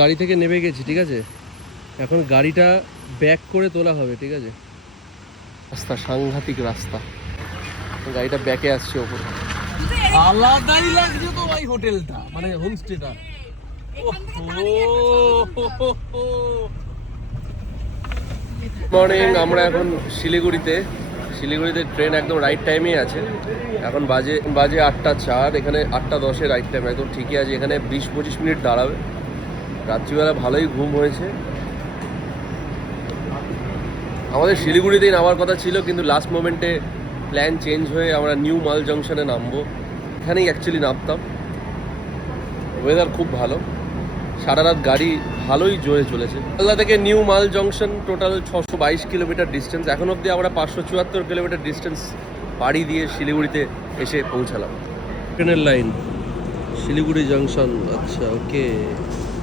গাড়ি থেকে নেমে গেছি, ঠিক আছে। এখন গাড়িটা ব্যাক করে তোলা হবে, ঠিক আছে। রাস্তা সাংঘাতিক রাস্তা, গাড়িটা ব্যাকে আসছে ওপর। আলাদাই লাগছে তো ভাই হোটেলটা, মানে হোমস্টেটা। মর্নিং, আমরা এখন শিলিগুড়িতে ট্রেন একদম রাইট টাইমেই আছে। এখন বাজে 8:04, এখানে 8:10 রাইট টাইম, একদম ঠিকই আছে। এখানে 20-25 মিনিট দাঁড়াবে। রাত্রিবেলা ভালোই ঘুম হয়েছে। আমাদের শিলিগুড়িতেই নামার কথা ছিল, কিন্তু লাস্ট মোমেন্টে প্ল্যান চেঞ্জ হয়ে আমরা নিউ মাল জংশনে নামবো। এখানেই অ্যাকচুয়ালি নামতাম। ওয়েদার খুব ভালো, সারা রাত গাড়ি ভালোই জোরে চলেছে। মালদা থেকে নিউ মাল জংশন টোটাল 622 কিলোমিটার ডিস্টেন্স। এখন অবধি আমরা 574 কিলোমিটার ডিস্টেন্স পাড়ি দিয়ে শিলিগুড়িতে এসে পৌঁছালাম। ট্রেনের লাইন শিলিগুড়ি জংশন। আচ্ছা, ওকে।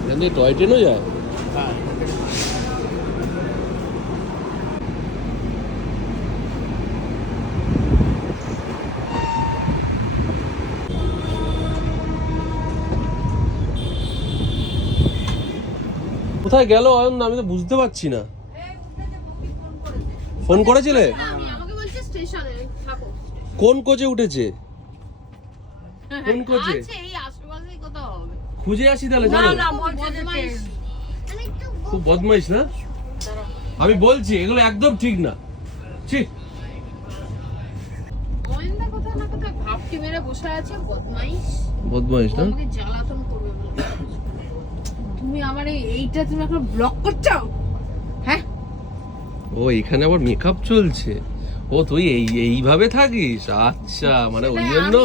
এখানে টয় ট্রেনও যায়? হ্যাঁ। কোথায় গেল অয়ন? আমি তো বুঝতে পারছি না। ফোন করেছিলে? কোন কোচে উঠেছে? কোন কোচে? খুঁজে আসি তাহলে। খুব বদমাইশ না? আমি বলছি এগুলো একদম ঠিক না। ঠিক বদমাইশ না? তুমি আমার এইটা তুমি এখন ব্লক করছো? হ্যাঁ, ও এখানে আবার মেকআপ চলছে। ও তুই এইভাবে থাকিস? আচ্ছা, মানে ওই জন্য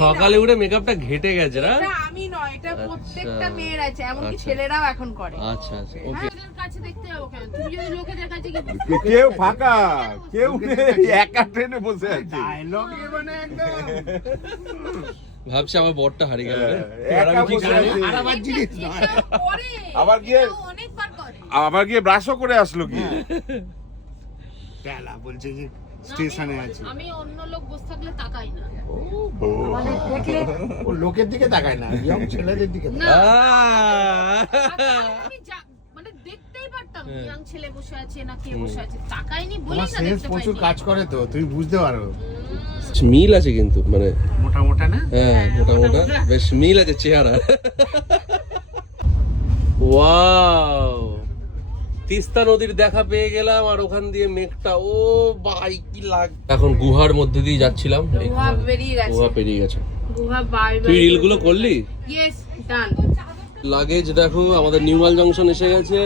সকালে উঠে মেকআপটা ঘেটে গেছে না? এটা আমি নয়, এটা প্রত্যেকটা মেয়ের আছে, এমনকি ছেলেরাও এখন করে। আচ্ছা আচ্ছা, ওকে। কাছে দেখতে যাবো কেন? তুমি যদি লোকেদের কাছে কেউ ফাঁকা, কেউ নেই, একা ট্রেনে বসে আছে। ডায়লগে মানে একদম ভাবছি আমার বরটা হারিয়ে গেল। আবার গিয়ে ব্রাশও করে আসলো কি? বেলা বলছে যে স্টেশনে আছে। আমি অন্য লোক বসে থাকলে তাকাই না। মানে দেখলে ও লোকের দিকে তাকায় না, ইয়ং ছেলেদের দিকে না। আমি মানে দেখতেই পারতাম ইয়ং ছেলে বসে আছে না কে বসে আছে, তাকাইনি বলি না। দেখতে পাই প্রচুর কাজ করে তো, তুমি বুঝতে পারো। মিল আছে কিন্তু, মানে মোটা মোটা না? হ্যাঁ, মোটা মোটা বেশ মিল আছে চেহারা। ওয়াও, তিস্তা নদীর দেখা পেয়ে গেলাম, আর ওখান দিয়ে মেঘটা, ও ভাই কি লাগ। এখন গুহার মধ্যে দিয়ে যাচ্ছিলাম। গুহা পেরিয়ে গেছে। গুহা বাই বাই। তুই রিলগুলো করলি? ইয়েস, ডান। লাগেজ দেখো, আমাদের নিউ মাল জংশন এসে গেছে।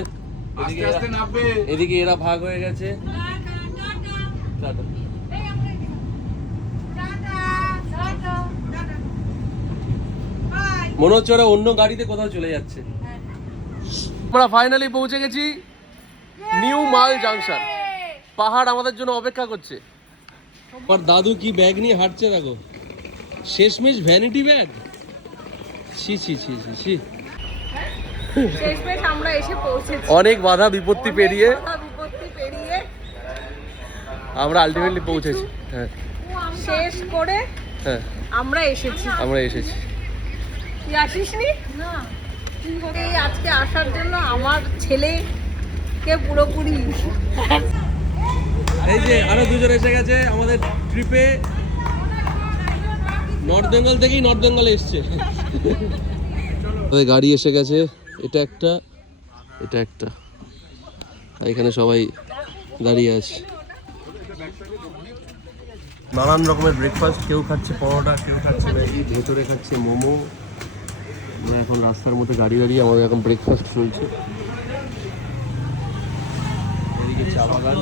আস্তে আস্তে নামবে। এদিকে এরা ভাগ হয়ে গেছে। মনে হচ্ছে ওরা অন্য গাড়িতে কোথাও চলে যাচ্ছে। আমরা ফাইনালি পৌঁছে গেছি নিউ মাল জংশন। পাহাড় আমাদের জন্য অপেক্ষা করছে। আর দাদু কি ব্যাগ নিয়ে হাঁটছে দেখো, শেষমেশ ভ্যানিটি ব্যাগ। ছি ছি ছি ছি ছি। শেষমেশ আমরা এসে পৌঁছেছি। অনেক বাধা বিপত্তি পেরিয়ে আমরা আলটিমেটলি পৌঁছেছি। হ্যাঁ, শেষ করে হ্যাঁ আমরা এসেছি। তুই আসিসনি? না। এই আজকে আসার জন্য আমার ছেলেকে পুরোপুরি। এই যে আরো দুজন এসে গেছে আমাদের ট্রিপে। নর্থ বেঙ্গল থেকেই নর্থ বেঙ্গলে এসছে। আমাদের গাড়ি এসে গেছে, এটা একটা, এখানে সবাই দাঁড়িয়ে আছে। নানান রকমের ব্রেকফাস্ট, কেউ খাচ্ছে পরোটা, কেউ খাচ্ছে ম্যাগি, ভেতরে খাচ্ছে মোমো। আমরা এখন রাস্তার মধ্যে গাড়ি দাঁড়িয়ে আমাদের এখন ব্রেকফাস্ট চলছে। এদিকে চা বাগান।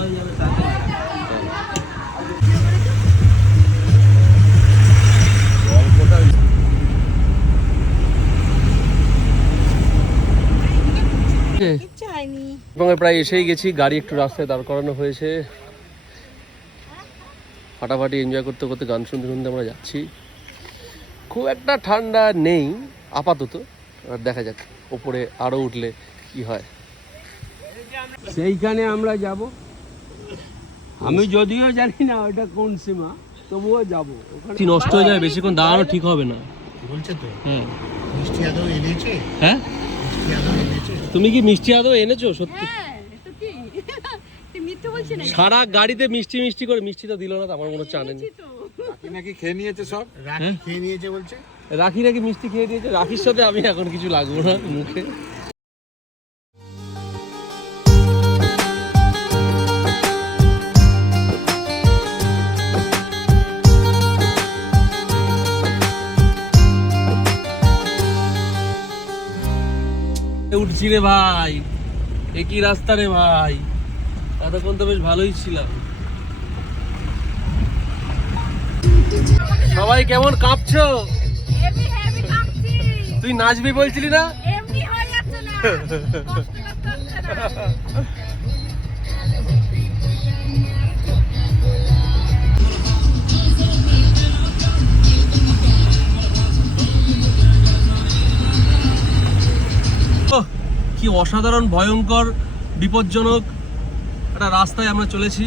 এবং প্রায় এসেই গেছি, গাড়ি একটু রাস্তায় দাঁড় করানো হয়েছে। ফাটাফাটি এনজয় করতে করতে, গান শুনতে শুনতে আমরা যাচ্ছি। খুব একটা ঠান্ডা নেই আপাতত, আর দেখা যাক ওপরে আরো উঠলে কি হয়। সেইখানে আমরা যাব। আমি যদিও জানি না ওটা কোন সীমা, তবুও যাব। নষ্ট হয়ে যায়, বেশিক্ষণ দাঁড়ানো ঠিক হবে না বলছে তো। হ্যাঁ, মিষ্টি আদৌ এনেছে? হ্যাঁ মিষ্টি আদৌ এনেছে? তুমি কি মিষ্টি আদৌ এনেছো সত্যি? হ্যাঁ তো কি তুই মিথ্যে বলছিস না? সারা গাড়িতে মিষ্টি মিষ্টি করে মিষ্টিটা দিল না তো আমার মনে হচ্ছে আনেনি। তো রাখি নাকি খেয়ে নিয়েছে সব। রাখি খেয়ে নিয়েছে বলছে। রাখি নাকি মিষ্টি খেয়ে দিয়েছে। রাখির সাথে আমি এখন কিছু লাগবো না মুখে। উঠছি রে ভাই, একই রাস্তা রে ভাই, এতক্ষণ তো বেশ ভালোই ছিলাম। সবাই কেমন কাঁপছো? Heavy heavy কাঁপছি। তুই নাচবি বলছিলি না? এমনি হয়ে যাচ্ছে না, কষ্ট করতে হচ্ছে না। ওহ, কি অসাধারণ ভয়ঙ্কর বিপজ্জনক একটা রাস্তায় আমরা চলেছি।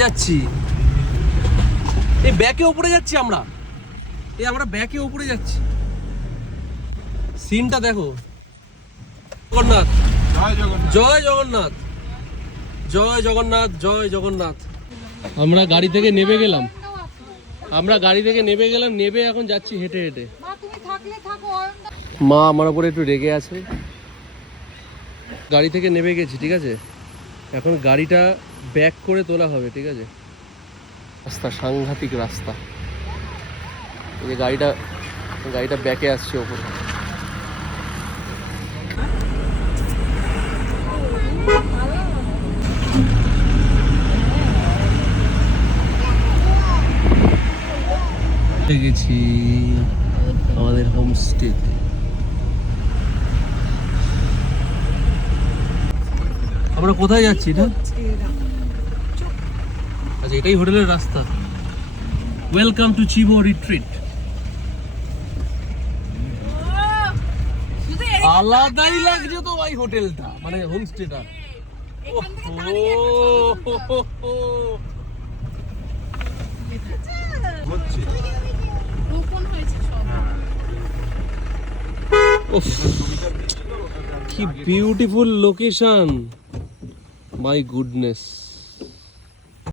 যাচ্ছি এই ব্যাকে উপরে যাচ্ছি আমরা, আমরা ব্যাকে উপরে যাচ্ছি। সিনটা দেখো। জগন্নাথ, জয় জগন্নাথ। জয় জগন্নাথ, জয় জগন্নাথ, জয় জগন্নাথ। আমরা গাড়ি থেকে নেমে গেলাম, নেমে এখন যাচ্ছি হেঁটে হেঁটে। মা তুমি থাকলে থাকো। মা আমার উপরে একটু রেগে আছে। গাড়ি থেকে নেমে গেছি, ঠিক আছে, এখন গাড়িটা ব্যাক করে তোলা হবে, ঠিক আছে। রাস্তা সাংঘাতিক রাস্তা, এই যে গাড়িটা ব্যাকে আসছে ওপরে। গেছি আমাদের হোমস্টে। আমরা কোথায় যাচ্ছি এটা? আচ্ছা, এটাই হোটেলের রাস্তা। Welcome to Chibo retreat. আলাদাই লাগছে তো ভাই হোটেলটা, মানে হোমস্টেটা। ওপেন হয়েছে সব। কি বিউটিফুল লোকেশন, মাই গুডনেস।